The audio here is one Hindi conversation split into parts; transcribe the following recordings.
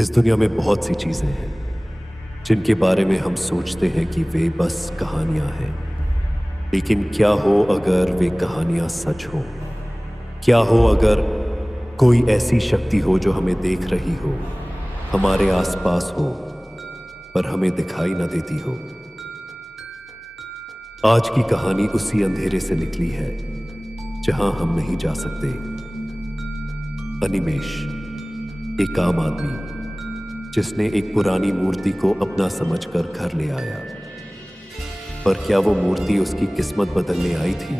इस दुनिया में बहुत सी चीजें हैं जिनके बारे में हम सोचते हैं कि वे बस कहानियां हैं। लेकिन क्या हो अगर वे कहानियां सच हो? क्या हो अगर कोई ऐसी शक्ति हो जो हमें देख रही हो, हमारे आसपास हो, पर हमें दिखाई न देती हो? आज की कहानी उसी अंधेरे से निकली है जहां हम नहीं जा सकते। अनिमेष, एक आम आदमी जिसने एक पुरानी मूर्ति को अपना समझकर घर ले आया। पर क्या वो मूर्ति उसकी किस्मत बदलने आई थी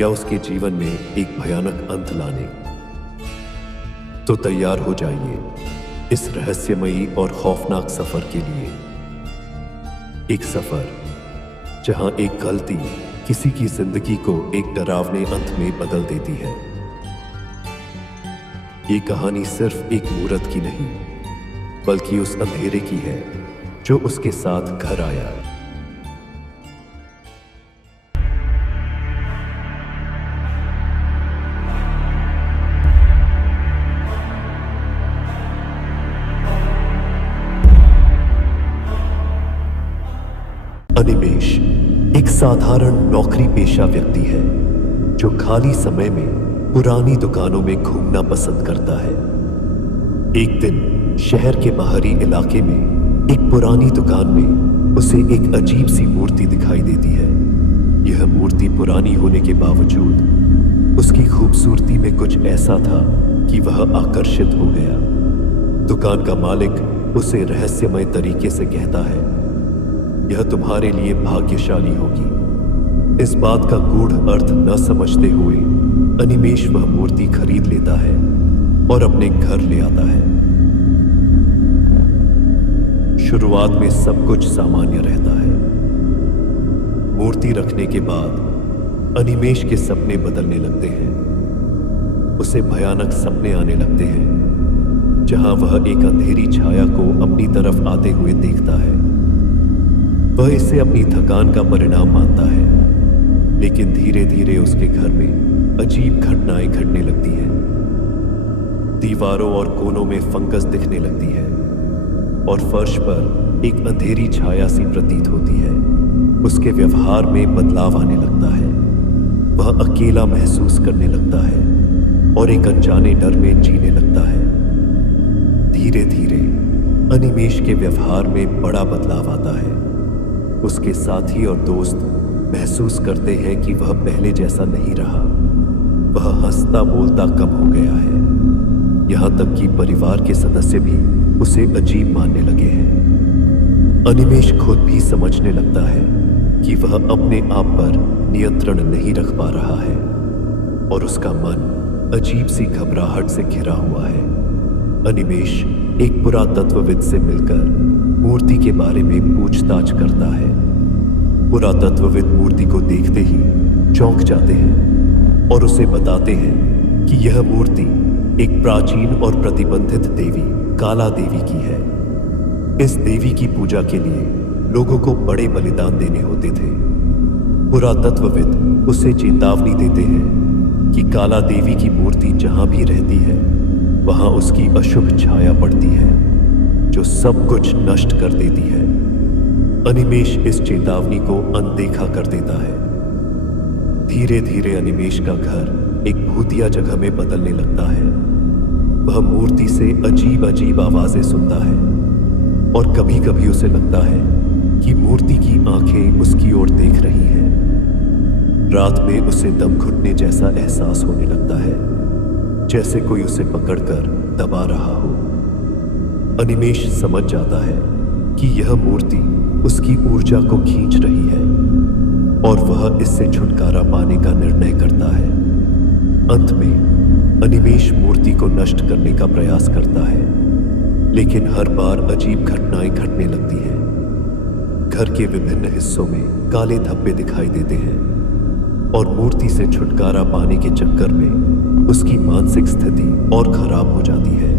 या उसके जीवन में एक भयानक अंत लाने? तो तैयार हो जाइए इस रहस्यमयी और खौफनाक सफर के लिए। एक सफर जहां एक गलती किसी की जिंदगी को एक डरावने अंत में बदल देती है। ये कहानी सिर्फ एक मूर्त की नहीं, बल्कि उस अंधेरे की है जो उसके साथ घर आया। अनिमेष एक साधारण नौकरी पेशा व्यक्ति है जो खाली समय में पुरानी दुकानों में घूमना पसंद करता है। एक दिन शहर के बाहरी इलाके में एक पुरानी दुकान में उसे एक अजीब सी मूर्ति दिखाई देती है। यह मूर्ति पुरानी होने के बावजूद उसकी खूबसूरती में कुछ ऐसा था कि वह आकर्षित हो गया। दुकान का मालिक उसे रहस्यमय तरीके से कहता है, यह तुम्हारे लिए भाग्यशाली होगी। इस बात का गूढ़ अर्थ न समझते हुए अनिमेष वह मूर्ति खरीद लेता है और अपने घर ले आता है। शुरुआत में सब कुछ सामान्य रहता है। मूर्ति रखने के बाद अनिमेष के सपने बदलने लगते हैं। उसे भयानक सपने आने लगते हैं जहां वह एक अंधेरी छाया को अपनी तरफ आते हुए देखता है। वह इसे अपनी थकान का परिणाम मानता है, लेकिन धीरे धीरे उसके घर में अजीब घटनाएं घटने लगती हैं। दीवारों और कोनों में फंगस दिखने लगती है और फर्श पर एक अंधेरी छाया सी प्रतीत होती है। उसके व्यवहार में बदलाव आने लगता है। वह अकेला महसूस करने लगता है और एक अनजाने डर में जीने लगता है। धीरे धीरे अनिमेष के व्यवहार में बड़ा बदलाव आता है। उसके साथी और दोस्त महसूस करते हैं कि वह पहले जैसा नहीं रहा। वह हंसता बोलता कम हो गया है। यहां तक कि परिवार के सदस्य भी उसे अजीब मानने लगे हैं। अनिमेष खुद भी समझने लगता है कि वह अपने आप पर नियंत्रण नहीं रख पा रहा है और उसका मन अजीब सी घबराहट से घिरा हुआ है। अनिमेष एक पुरातत्वविद से मिलकर मूर्ति के बारे में पूछताछ करता है। पुरातत्वविद मूर्ति को देखते ही चौंक जाते हैं और उसे बताते हैं कि यह मूर्ति एक प्राचीन और प्रतिबंधित देवी काला देवी की है। इस देवी की पूजा के लिए लोगों को बड़े बलिदान देने होते थे। पुरातत्वविद उसे चेतावनी देते हैं कि काला देवी की मूर्ति जहां भी रहती है वहां उसकी अशुभ छाया पड़ती है जो सब कुछ नष्ट कर देती है। अनिमेष इस चेतावनी को अनदेखा कर देता है। धीरे धीरे अनिमेष का घर एक भूतिया जगह में बदलने लगता है। वह मूर्ति से अजीब अजीब आवाजें सुनता है और कभी कभी उसे लगता है कि मूर्ति की आंखें उसकी ओर देख रही हैं। रात में उसे दम घुटने जैसा एहसास होने लगता है, जैसे कोई उसे पकड़कर दबा रहा हो। अनिमेष समझ जाता है कि यह मूर्ति उसकी ऊर्जा को खींच रही है और वह इससे छुटकारा पाने का निर्णय करता है। अंत में अनिमेष मूर्ति को नष्ट करने का प्रयास करता है, लेकिन हर बार अजीब घटनाएं घटने लगती हैं। घर के विभिन्न हिस्सों में काले धब्बे दिखाई देते हैं और मूर्ति से छुटकारा पाने के चक्कर में उसकी मानसिक स्थिति और खराब हो जाती है।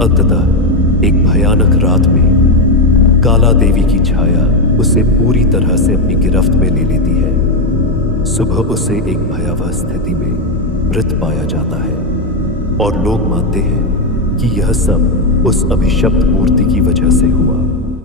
अंततः एक भयानक रात में काला देवी की छाया उसे पूरी तरह से अपनी गिरफ्त में ले लेती है। सुबह उसे एक भयावह स्थिति में मृत पाया जाता है और लोग मानते हैं कि यह सब उस अभिशप्त मूर्ति की वजह